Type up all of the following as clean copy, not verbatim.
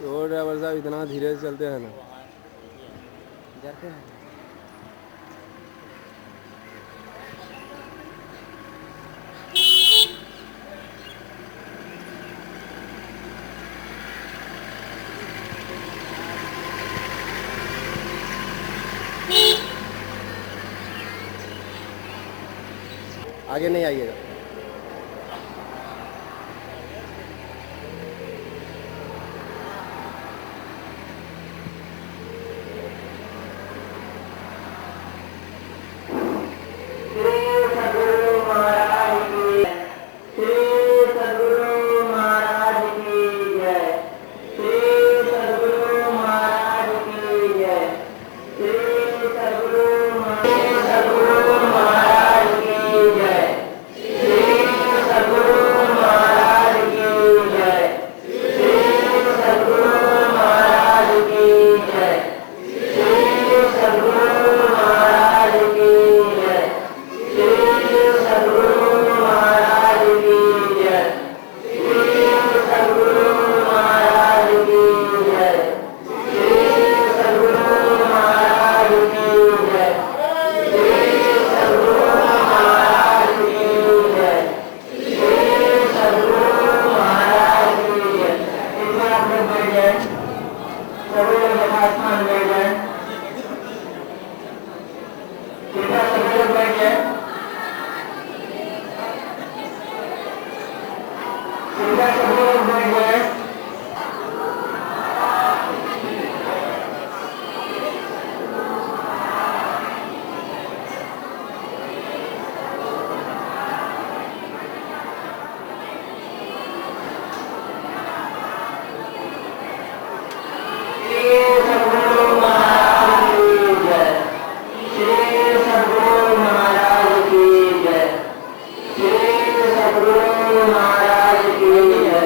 Road driver साहब इतना धीरे से चलते हैं ना। डरते हैं। आगे नहीं आइएगा।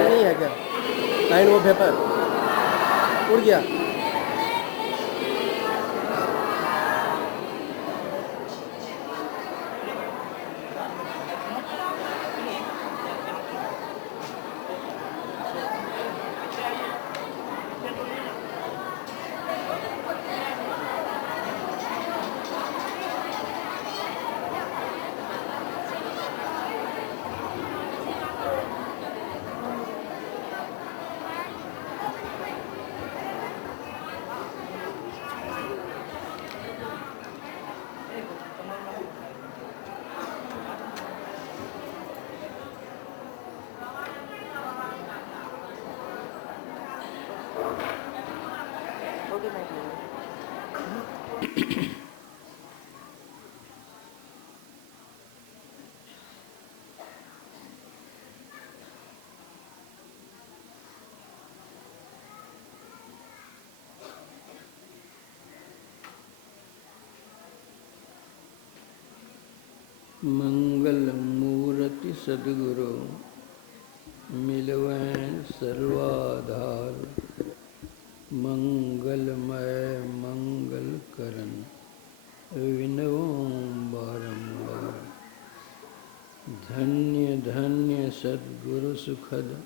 नहीं है क्या लाइन वो पेपर उड़ गया। Okay thank you. मंगल मूर्ति सद्गुरु मिलवें सर्वाधार। मंगलमय मंगल करन विनवों बारंबार। धन्य धन्य सद्गुरु सुखद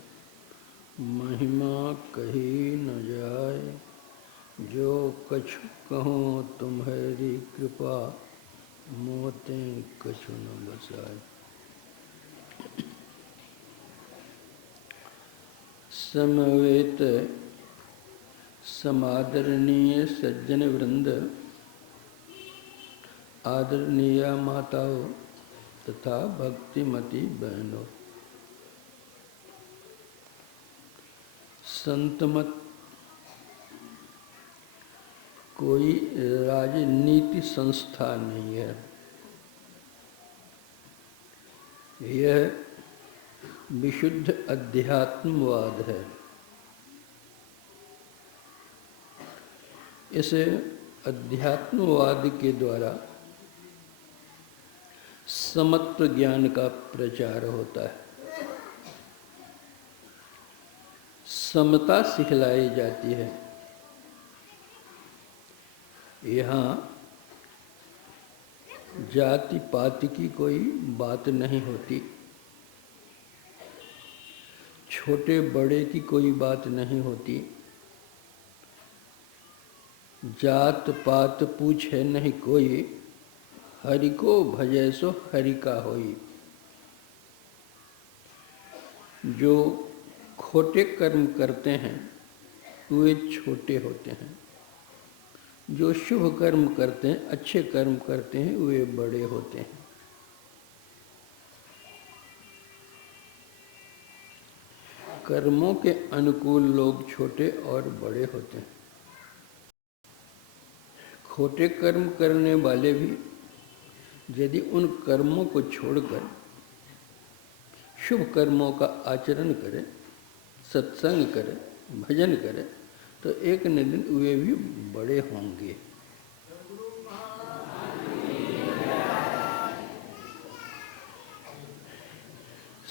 महिमा कही न जाए। जो कछु कहो तुम्हारी कृपा मोते कछु न बसाए। समवेत समादरणीय सज्जन वृंद, आदरणीय माताओं तथा भक्तिमती बहनों, संतमत कोई राजनीति संस्था नहीं है। यह विशुद्ध अध्यात्मवाद है। इस अध्यात्मवाद के द्वारा समत्व ज्ञान का प्रचार होता है, समता सिखलाई जाती है। यहाँ जाति पाति की कोई बात नहीं होती, छोटे बड़े की कोई बात नहीं होती। जात पात पूछे नहीं कोई, हरि को भजे सो हरि का होई। जो खोटे कर्म करते हैं वे छोटे होते हैं, जो शुभ कर्म करते हैं, अच्छे कर्म करते हैं, वे बड़े होते हैं। कर्मों के अनुकूल लोग छोटे और बड़े होते हैं। खोटे कर्म करने वाले भी यदि उन कर्मों को छोड़कर शुभ कर्मों का आचरण करें, सत्संग करें, भजन करें, तो एक न दिन वे भी बड़े होंगे।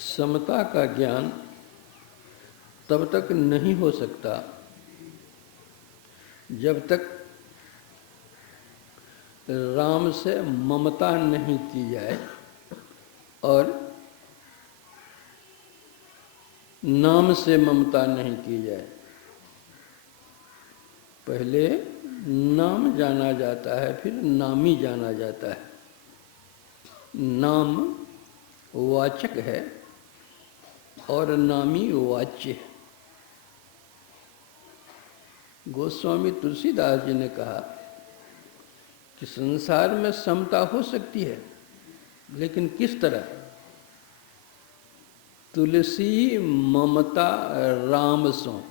समता का ज्ञान तब तक नहीं हो सकता जब तक राम से ममता नहीं की जाए और नाम से ममता नहीं की जाए। पहले नाम जाना जाता है, फिर नामी जाना जाता है। नाम वाचक है और नामी वाच्य है। गोस्वामी तुलसीदास जी ने कहा कि संसार में समता हो सकती है, लेकिन किस तरह? तुलसी ममता राम सो।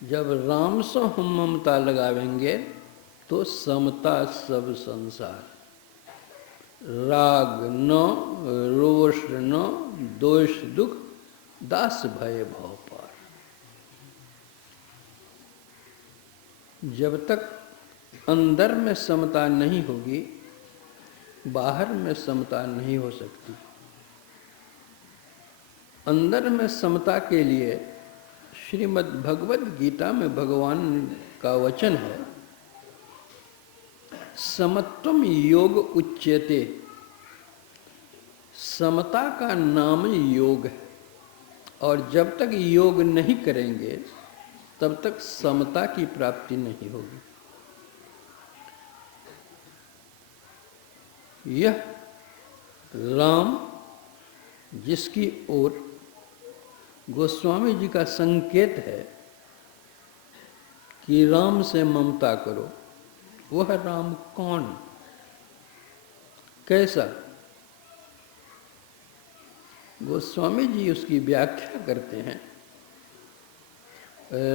जब राम सो हम ममता लगावेंगे तो समता सब संसार। राग न, रोष न, दोष दुख, दास भय भव पार। जब तक अंदर में समता नहीं होगी, बाहर में समता नहीं हो सकती। अंदर में समता के लिए श्रीमद् भगवद गीता में भगवान का वचन है, समत्वम योग उच्यते। समता का नाम योग है, और जब तक योग नहीं करेंगे तब तक समता की प्राप्ति नहीं होगी। यह राम जिसकी ओर गोस्वामी जी का संकेत है कि राम से ममता करो, वह राम कौन, कैसा? गोस्वामी जी उसकी व्याख्या करते हैं।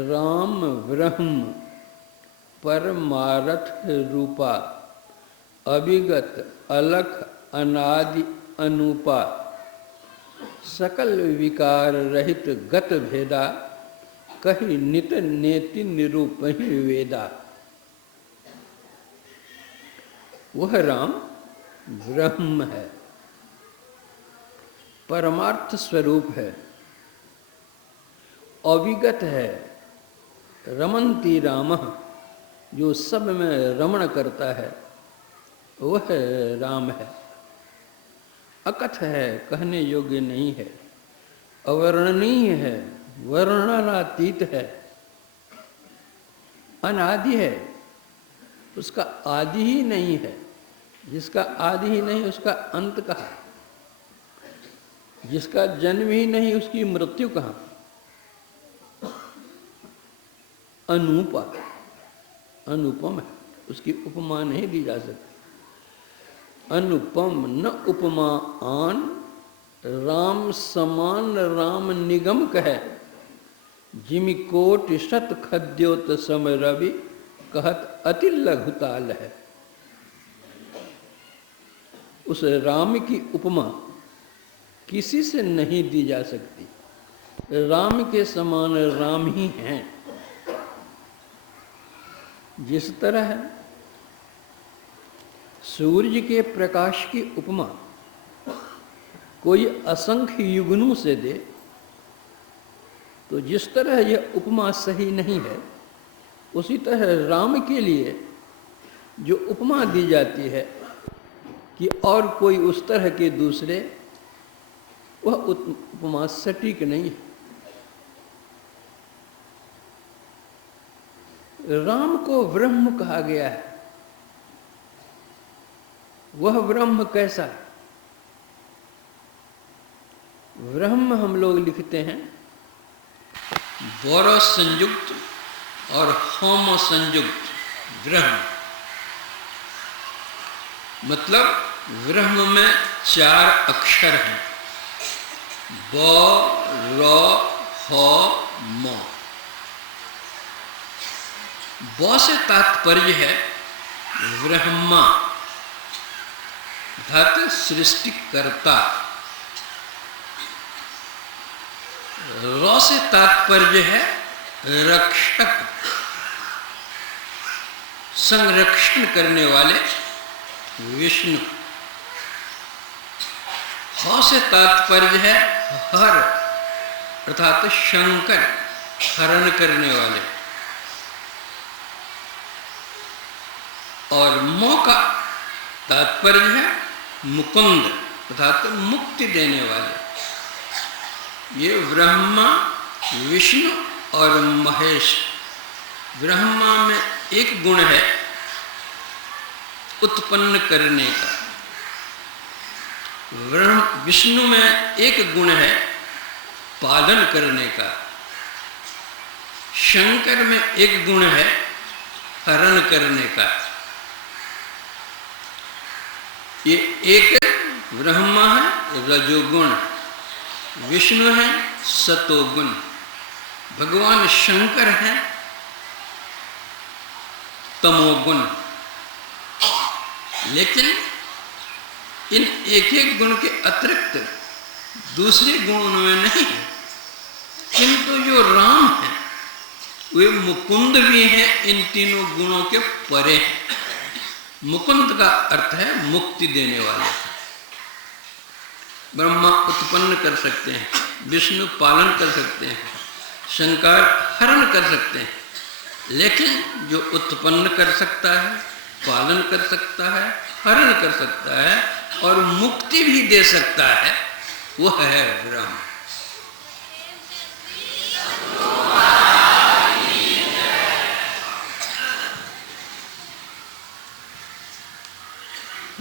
राम ब्रह्म परमारथ रूपा, अभिगत अलख अनादि अनुपा, सकल विकार रहित गत भेदा, कही नित नेति निरूपहि वेदा। वह राम ब्रह्म है, परमार्थ स्वरूप है, अविगत है, रमन्ति रामः, जो सब में रमण करता है वह राम है। अकथ है, कहने योग्य नहीं है, अवर्णनीय है, वर्णनातीत है, अनादि है, उसका आदि ही नहीं है। जिसका आदि ही नहीं उसका अंत कहाँ? जिसका जन्म ही नहीं उसकी मृत्यु कहाँ? अनुपा, अनुपम है, उसकी उपमा नहीं दी जा सकती। अनुपम न उपमा आन, राम समान राम निगम कहे, जिमि कोटि शत खद्योत सम रवि, कहत अति लघुताल है। उस राम की उपमा किसी से नहीं दी जा सकती। राम के समान राम ही हैं। जिस तरह सूर्य के प्रकाश की उपमा कोई असंख्य युगनों से दे, तो जिस तरह यह उपमा सही नहीं है, उसी तरह राम के लिए जो उपमा दी जाती है कि और कोई उस तरह के दूसरे, वह उपमा सटीक नहीं है। राम को ब्रह्म कहा गया है। वह ब्रह्म कैसा? ब्रह्म हम लोग लिखते हैं बोरो संयुक्त और होमो संयुक्त ब्रह्म, मतलब ब्रह्म में 4 अक्षर हैं, ब र ह म। ब से तात्पर्य है ब्रह्मा अर्थात सृष्टिकर्ता। र से तात्पर्य है रक्षक, संरक्षण करने वाले विष्णु। ह से तात्पर्य है हर अर्थात शंकर, हरण करने वाले। और मो का तात्पर्य है मुकुंद अर्थात मुक्ति देने वाले। ये ब्रह्मा, विष्णु और महेश। ब्रह्मा में एक गुण है उत्पन्न करने का, विष्णु में एक गुण है पालन करने का, शंकर में एक गुण है हरण करने का। ये एक ब्रह्मा है रजोगुण, विष्णु है सतोगुण, भगवान शंकर है तमोगुण। लेकिन इन एक एक गुण के अतिरिक्त दूसरे गुण उनमें नहीं है। किंतु जो राम है वे मुकुंद भी हैं, इन तीनों गुणों के परे हैं। मुकुंद का अर्थ है मुक्ति देने वाले। ब्रह्मा उत्पन्न कर सकते हैं, विष्णु पालन कर सकते हैं, शंकर हरण कर सकते हैं, लेकिन जो उत्पन्न कर सकता है, पालन कर सकता है, हरण कर सकता है और मुक्ति भी दे सकता है, वह है ब्रह्म।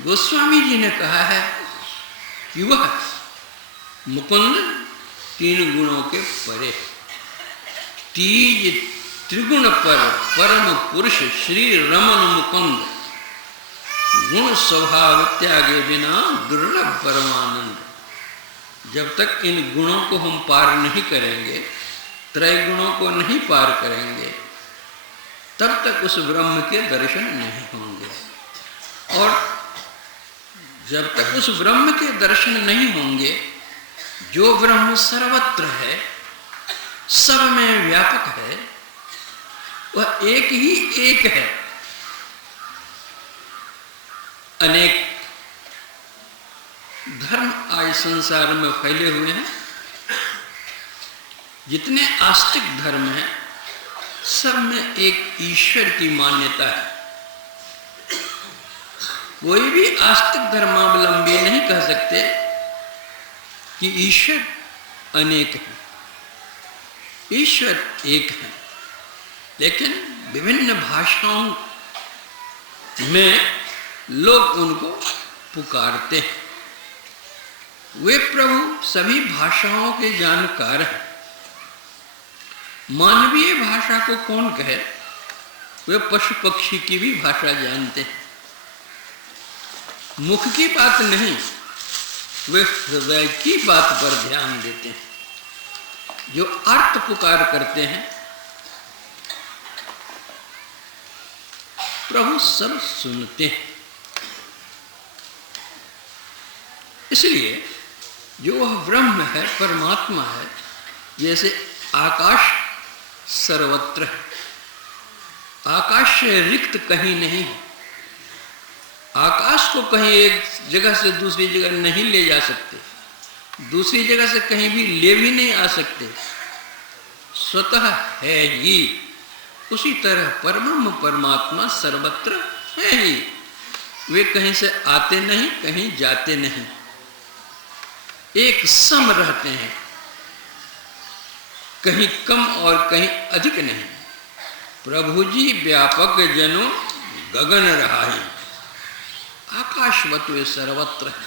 गोस्वामी जी ने कहा है कि वह मुकुंद 3 गुणों के परे, तीज त्रिगुण पर परम पुरुष श्री रमन मुकुंद, गुण स्वभाव त्यागे बिना दुर्लभ परमानंद। जब तक इन गुणों को हम पार नहीं करेंगे, त्रय गुणों को नहीं पार करेंगे, तब तक उस ब्रह्म के दर्शन नहीं होंगे। और जब तक उस ब्रह्म के दर्शन नहीं होंगे, जो ब्रह्म सर्वत्र है, सब में व्यापक है, वह एक ही एक है। अनेक धर्म आज संसार में फैले हुए हैं। जितने आस्तिक धर्म हैं, सब में एक ईश्वर की मान्यता है। कोई भी आस्तिक धर्मावलंबी नहीं कह सकते कि ईश्वर अनेक है। ईश्वर एक है, लेकिन विभिन्न भाषाओं में लोग उनको पुकारते हैं। वे प्रभु सभी भाषाओं के जानकार हैं। मानवीय भाषा को कौन कहे, वे पशु पक्षी की भी भाषा जानते हैं। मुख की बात नहीं, वे हृदय की बात पर ध्यान देते हैं। जो अर्थ पुकार करते हैं, प्रभु सब सुनते हैं। इसलिए जो वह ब्रह्म है, परमात्मा है, जैसे आकाश सर्वत्र है, आकाश से रिक्त कहीं नहीं है। आकाश को कहीं एक जगह से दूसरी जगह नहीं ले जा सकते, दूसरी जगह से कहीं भी ले भी नहीं आ सकते, स्वतः है ही। उसी तरह परब्रह्म परमात्मा सर्वत्र है ही। वे कहीं से आते नहीं, कहीं जाते नहीं, एक सम रहते हैं, कहीं कम और कहीं अधिक नहीं। प्रभु जी व्यापक जनो गगन रहाई, आकाशवत वे सर्वत्र है।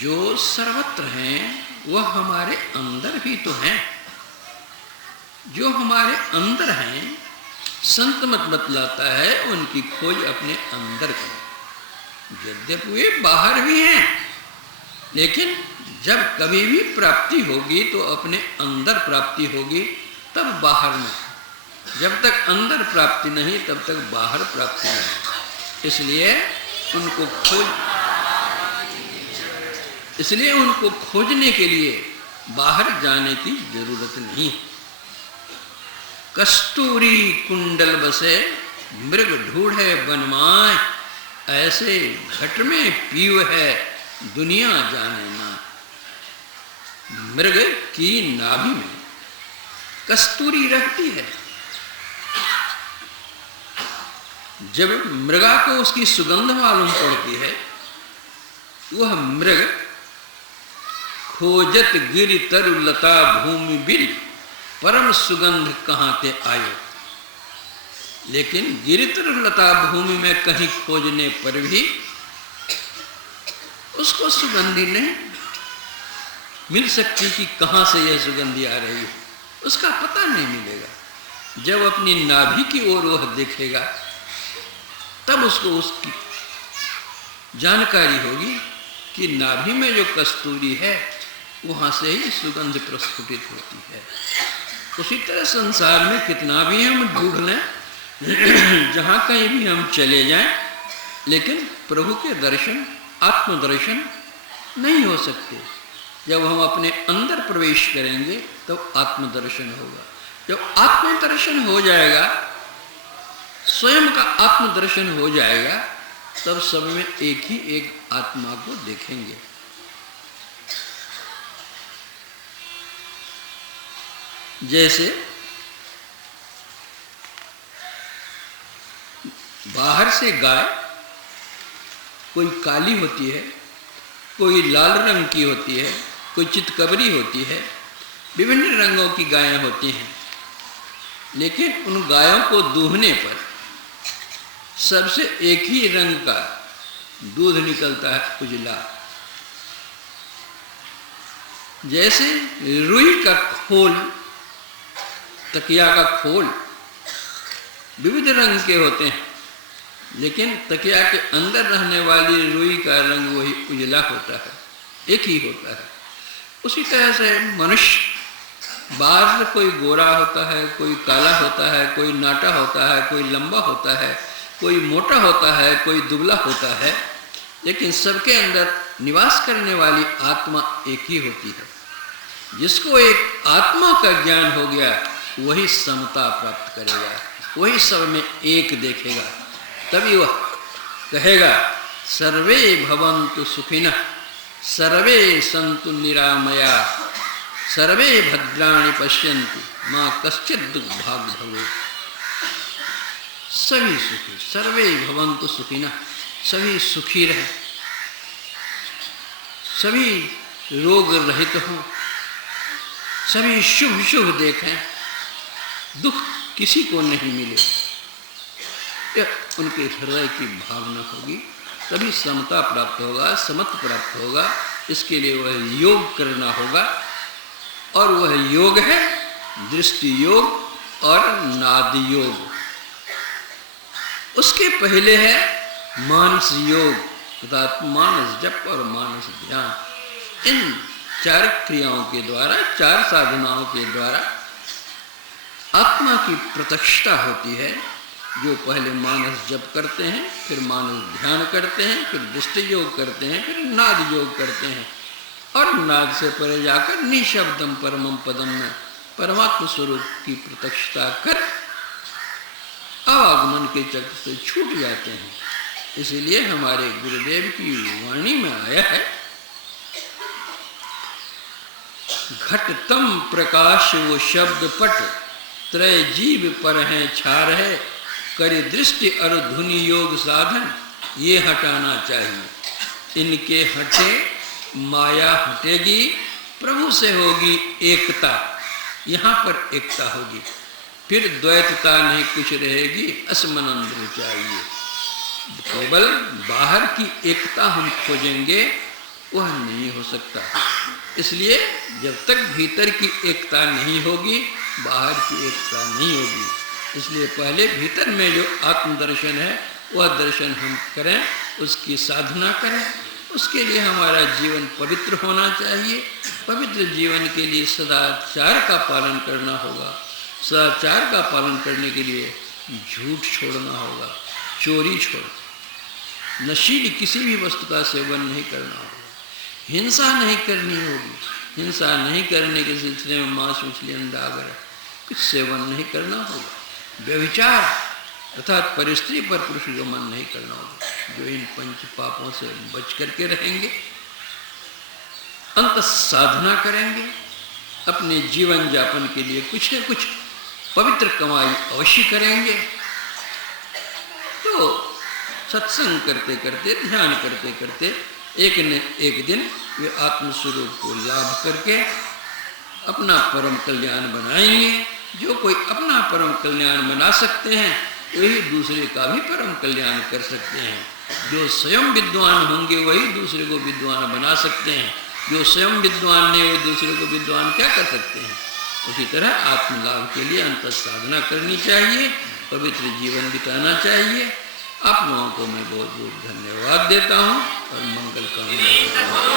जो सर्वत्र हैं वह हमारे अंदर भी तो हैं। जो हमारे अंदर हैं, संत मत बतलाता है उनकी खोज अपने अंदर करें। यद्यपि वे बाहर भी हैं, लेकिन जब कभी भी प्राप्ति होगी तो अपने अंदर प्राप्ति होगी, तब बाहर नहीं। जब तक अंदर प्राप्ति नहीं तब तक बाहर प्राप्ति नहीं। इसलिए उनको खोजने के लिए बाहर जाने की जरूरत नहीं। कस्तूरी कुंडल बसे मृग ढूढ़े बनमाए, ऐसे घट में पीव है दुनिया जाने ना। मृग की नाभि में कस्तूरी रहती है। जब मृगा को उसकी सुगंध मालूम पड़ती है, वह मृग खोजत गिरि तरु लता भूमि बिल, परम सुगंध कहाँ ते आयो। लेकिन गिरि तरु लता भूमि में कहीं खोजने पर भी उसको सुगंधी नहीं मिल सकती कि कहाँ से यह सुगंधी आ रही है, उसका पता नहीं मिलेगा। जब अपनी नाभि की ओर वह देखेगा तब उसको उसकी जानकारी होगी कि नाभि में जो कस्तूरी है वहाँ से ही सुगंध प्रस्फुटित होती है। उसी तरह संसार में कितना भी हम ढूंढ लें, जहाँ कहीं भी हम चले जाएं, लेकिन प्रभु के दर्शन, आत्मदर्शन नहीं हो सकते। जब हम अपने अंदर प्रवेश करेंगे तब तो आत्मदर्शन होगा। जब आत्मदर्शन हो जाएगा, स्वयं का आत्मदर्शन हो जाएगा, तब सब में एक ही एक आत्मा को देखेंगे। जैसे बाहर से गाय कोई काली होती है, कोई लाल रंग की होती है, कोई चितकबरी होती है, विभिन्न रंगों की गायें होती हैं। लेकिन उन गायों को दूहने पर सबसे एक ही रंग का दूध निकलता है, उजला। जैसे रुई का खोल, तकिया का खोल विविध रंग के होते हैं, लेकिन तकिया के अंदर रहने वाली रुई का रंग वही उजला होता है, एक ही होता है। उसी तरह से मनुष्य बाहर से कोई गोरा होता है, कोई काला होता है, कोई नाटा होता है, कोई लंबा होता है, कोई मोटा होता है, कोई दुबला होता है, लेकिन सबके अंदर निवास करने वाली आत्मा एक ही होती है। जिसको एक आत्मा का ज्ञान हो गया वही समता प्राप्त करेगा, वही सब में एक देखेगा। तभी वह कहेगा सर्वे भवन्तु सुखिनः, सर्वे सन्तु निरामया, सर्वे भद्राणि पश्यन्तु मां कश्चित् दुर्भाग् भवेत्। सभी सुखी, सर्वे भवन्तु सुखिनः, सभी सुखी रहे, सभी रोग रहित हों, सभी शुभ शुभ देखें, दुख किसी को नहीं मिले। यह उनके हृदय की भावना होगी, तभी समता प्राप्त होगा, समत्व प्राप्त होगा। इसके लिए वह योग करना होगा, और वह योग है दृष्टि योग और नाद योग। उसके पहले है मानस योग, अर्थात मानस जप और मानस ध्यान। इन चार क्रियाओं के द्वारा, चार साधनाओं के द्वारा आत्मा की प्रत्यक्षता होती है। जो पहले मानस जप करते हैं, फिर मानस ध्यान करते हैं, फिर दृष्टि योग करते हैं, फिर नाद योग करते हैं, और नाद से परे जाकर निशब्दम परमम पदम में परमात्मा स्वरूप की प्रत्यक्षता कर आवागमन के चक्र से छूट जाते हैं। इसीलिए हमारे गुरुदेव की वाणी में आया है, घटतम प्रकाश वो शब्द पट, त्रय जीव पर हैं छार है, करे दृष्टि और धुनि योग साधन, ये हटाना चाहिए। इनके हटे माया हटेगी, प्रभु से होगी एकता। यहाँ पर एकता होगी। फिर द्वैतता नहीं कुछ रहेगी, असमानंद चाहिए। केवल बाहर की एकता हम खोजेंगे वह नहीं हो सकता। इसलिए जब तक भीतर की एकता नहीं होगी बाहर की एकता नहीं होगी। इसलिए पहले भीतर में जो आत्मदर्शन है वह दर्शन हम करें, उसकी साधना करें। उसके लिए हमारा जीवन पवित्र होना चाहिए। पवित्र जीवन के लिए सदाचार का पालन करना होगा। सदाचार का पालन करने के लिए झूठ छोड़ना होगा, चोरी छोड़, नशीली किसी भी वस्तु का सेवन नहीं करना होगा, हिंसा नहीं करनी होगी। हिंसा नहीं करने के सिलसिले में मांस मछली अंडा वगैरह कुछ सेवन नहीं करना होगा। व्यभिचार अर्थात परिस्त्री पर पुरुष गमन नहीं करना होगा। जो इन पंच पापों से बच करके रहेंगे, अंत साधना करेंगे, अपने जीवन यापन के लिए कुछ न कुछ पवित्र कमाई अवश्य करेंगे, तो सत्संग करते करते, ध्यान करते करते एक न एक दिन वे आत्मस्वरूप को लाभ करके अपना परम कल्याण बनाएंगे। जो कोई अपना परम कल्याण बना सकते हैं वही दूसरे का भी परम कल्याण कर सकते हैं। जो स्वयं विद्वान होंगे वही दूसरे को विद्वान बना सकते हैं। जो स्वयं विद्वान नहीं, वो दूसरे को विद्वान क्या कर सकते हैं। उसी तरह आत्मलाभ के लिए अंतर साधना करनी चाहिए, पवित्र जीवन बिताना चाहिए। आप लोगों को मैं बहुत बहुत धन्यवाद देता हूँ और मंगल कामना करता हूँ।